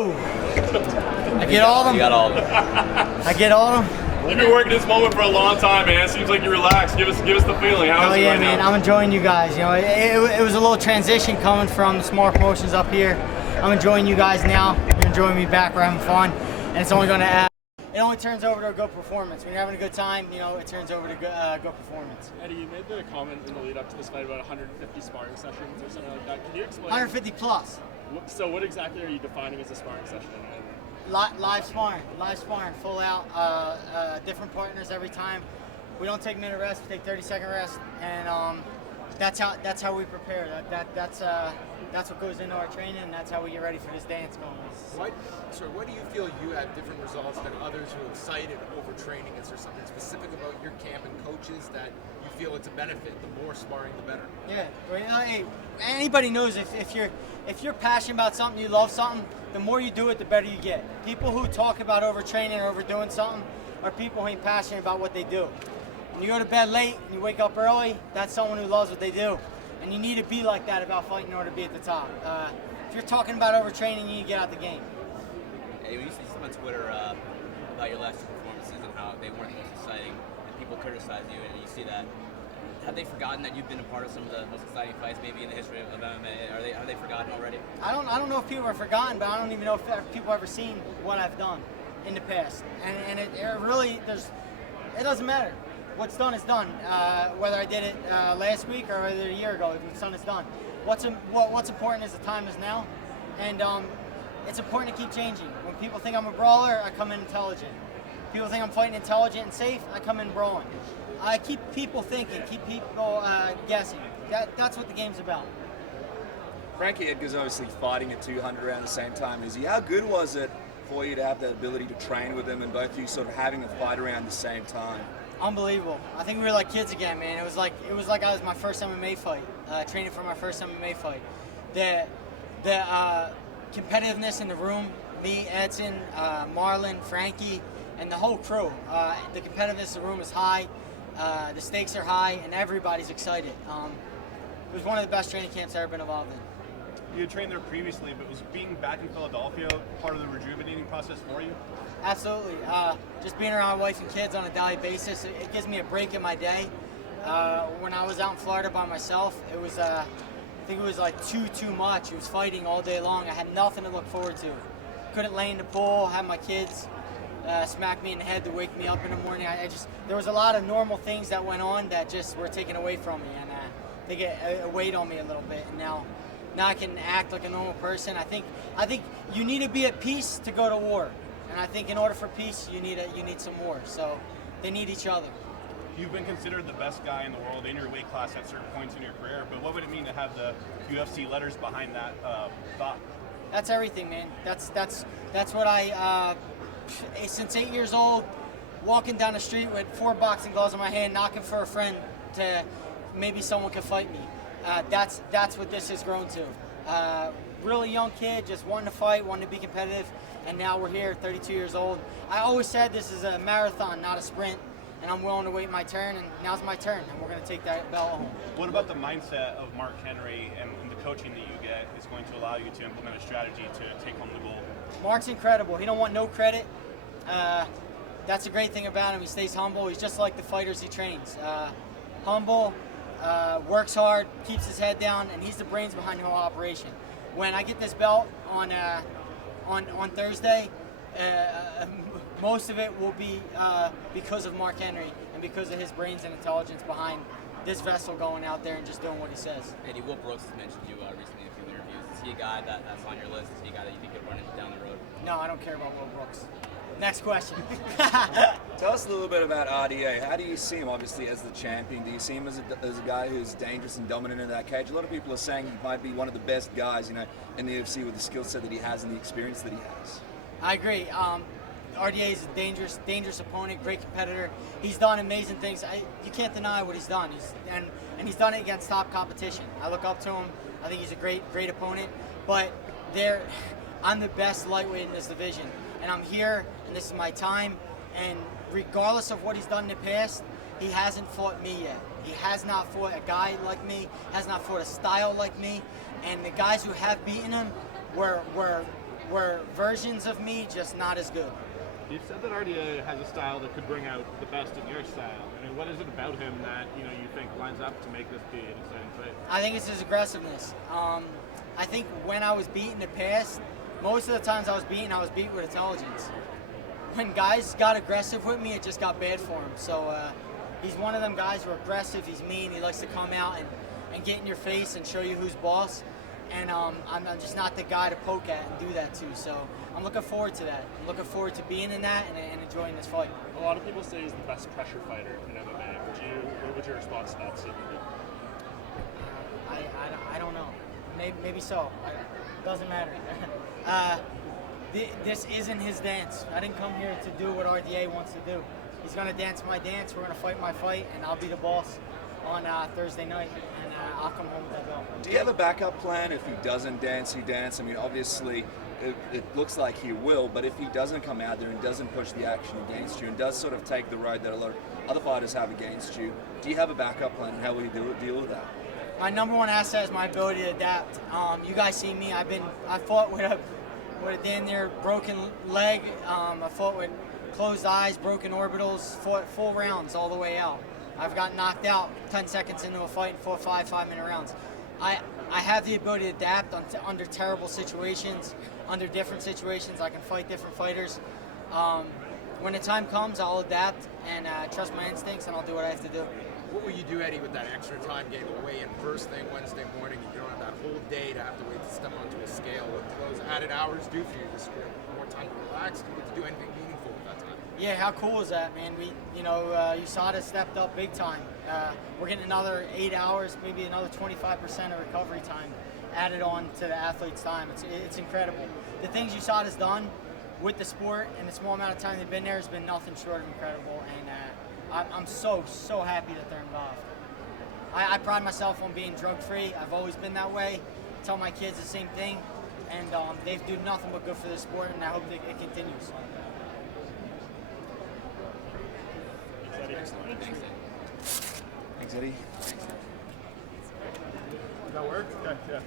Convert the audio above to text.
Whoa! I get all of them? You got all of them. I get all of them? You've been working this moment for a long time, man. Seems like you're relaxed. Give us the feeling. How Oh is it yeah, right man. now? I'm enjoying you guys. You know, it was a little transition coming from the smaller promotions up here. I'm enjoying you guys now. You're enjoying me back. We're having fun, and it's only going to add. It only turns over to a good performance. When you're having a good time, you know, it turns over to good performance. Eddie, you made the comment in the lead up to this fight about 150 sparring sessions or something like that. Can you explain? 150 plus. So what exactly are you defining as a sparring session? Live sparring, full out, different partners every time. We don't take minute rest, we take 30-second rest, and that's how we prepare. That's what goes into our training, and that's how we get ready for this dance going. Why do you feel you have different results than others who have cited overtraining? Is there something specific about your camp and coaches that you feel it's a benefit? The more sparring, the better. Yeah, hey, anybody knows if you're passionate about something, you love something, the more you do it, the better you get. People who talk about overtraining or overdoing something are people who ain't passionate about what they do. When you go to bed late and you wake up early, that's someone who loves what they do. And you need to be like that about fighting in order to be at the top. If you're talking about overtraining, you need to get out the game. Hey, we used to see some on Twitter about your last two performances and how they weren't the most exciting, and people criticize you, and you see that. Have they forgotten that you've been a part of some of the most exciting fights maybe in the history of MMA? Have they forgotten already? I don't know if people have forgotten, but I don't even know if people have ever seen what I've done in the past. And it really, it doesn't matter. What's done is done. Whether I did it last week or whether a year ago, what's done is done. What's important is the time is now, and it's important to keep changing. When people think I'm a brawler, I come in intelligent. People think I'm fighting intelligent and safe, I come in brawling. I keep people thinking, keep people guessing. That's what the game's about. Frankie Edgar's obviously fighting at 200 around the same time as you. How good was it for you to have the ability to train with him and both of you sort of having a fight around the same time? Unbelievable. I think we were like kids again, man. It was like I was my first MMA fight, training for my first MMA fight. The competitiveness in the room, me, Edson, Marlon, Frankie, and the whole crew. The competitiveness in the room is high. The stakes are high, and everybody's excited. It was one of the best training camps I've ever been involved in. You had trained there previously, but was being back in Philadelphia part of the rejuvenating process for you? Absolutely. Just being around my wife and kids on a daily basis, it gives me a break in my day. When I was out in Florida by myself, it was, I think it was like too much. It was fighting all day long. I had nothing to look forward to. Couldn't lay in the pool, have my kids smack me in the head to wake me up in the morning. There was a lot of normal things that went on that just were taken away from me, and they get weighed on me a little bit. And now I can act like a normal person. I think you need to be at peace to go to war, and I think in order for peace, you need some war. So they need each other. You've been considered the best guy in the world in your weight class at certain points in your career, but what would it mean to have the UFC letters behind that thought? That's everything, man. That's what I. Since 8 years old, walking down the street with 4 boxing gloves in my hand, knocking for a friend to maybe someone could fight me. That's what this has grown to. Really young kid, just wanting to fight, wanting to be competitive, and now we're here, 32 years old. I always said this is a marathon, not a sprint, and I'm willing to wait my turn, and now's my turn, and we're going to take that belt home. What about the mindset of Mark Henry and the coaching that you get is going to allow you to implement a strategy to take home the gold? Mark's incredible. He don't want no credit. That's a great thing about him. He stays humble. He's just like the fighters he trains. Humble, works hard, keeps his head down, and he's the brains behind the whole operation. When I get this belt on Thursday, most of it will be because of Mark Henry and because of his brains and intelligence behind this vessel going out there and just doing what he says. Eddie, Will Brooks has mentioned you recently in a few interviews. Is he a guy that's on your list? Is he a guy that you think could run it down the road? No, I don't care about Will Brooks. Next question. Tell us a little bit about RDA. How do you see him, obviously, as the champion? Do you see him as a guy who's dangerous and dominant in that cage? A lot of people are saying he might be one of the best guys, in the UFC with the skill set that he has and the experience that he has. I agree. RDA is a dangerous opponent, great competitor. He's done amazing things. You can't deny what he's done. And he's done it against top competition. I look up to him. I think he's a great opponent. But I'm the best lightweight in this division, and I'm here, and this is my time. And regardless of what he's done in the past, he hasn't fought me yet. He has not fought a guy like me. Has not fought a style like me. And the guys who have beaten him were were versions of me, just not as good. You've said that RDA has a style that could bring out the best in your style. I mean, what is it about him that you think lines up to make this be an exciting fight? I think it's his aggressiveness. I think when I was beat in the past, most of the times I was beat with intelligence. When guys got aggressive with me, it just got bad for him. So he's one of them guys who are aggressive, he's mean, he likes to come out and get in your face and show you who's boss. And I'm just not the guy to poke at and do that to. So I'm looking forward to that. I'm looking forward to being in that and enjoying this fight. A lot of people say he's the best pressure fighter in MMA. What would your response to that statement be? I don't know. Maybe so. Doesn't matter. This isn't his dance. I didn't come here to do what RDA wants to do. He's going to dance my dance. We're going to fight my fight, and I'll be the boss on Thursday night, and I'll come home with that belt. Do you have a backup plan if he doesn't dance, he dance? I mean, obviously, it looks like he will, but if he doesn't come out there and doesn't push the action against you and does sort of take the road that a lot of other fighters have against you, do you have a backup plan, and how will you deal with that? My number one asset is my ability to adapt. You guys see me. I fought with a damn near broken leg. I fought with closed eyes, broken orbitals, fought full rounds all the way out. I've got knocked out 10 seconds into a fight and fought 5-minute rounds. I have the ability to adapt under terrible situations, under different situations. I can fight different fighters. When the time comes, I'll adapt and trust my instincts, and I'll do what I have to do. What will you do, Eddie, with that extra time getting away in first thing Wednesday morning? You don't have that whole day to have to wait to step onto a scale. What do those added hours do for you? Just more time to relax? Do you get to do anything meaningful with that time? Yeah, how cool is that, man? USADA stepped up big time. We're getting another 8 hours, maybe another 25% of recovery time added on to the athlete's time. It's incredible. The things USADA's done with the sport in the small amount of time they've been there has been nothing short of incredible, and I'm so happy that they're involved. I pride myself on being drug-free. I've always been that way. I tell my kids the same thing, and they do nothing but good for the sport, and I hope it continues. Thanks, Eddie. Does that work? Yeah.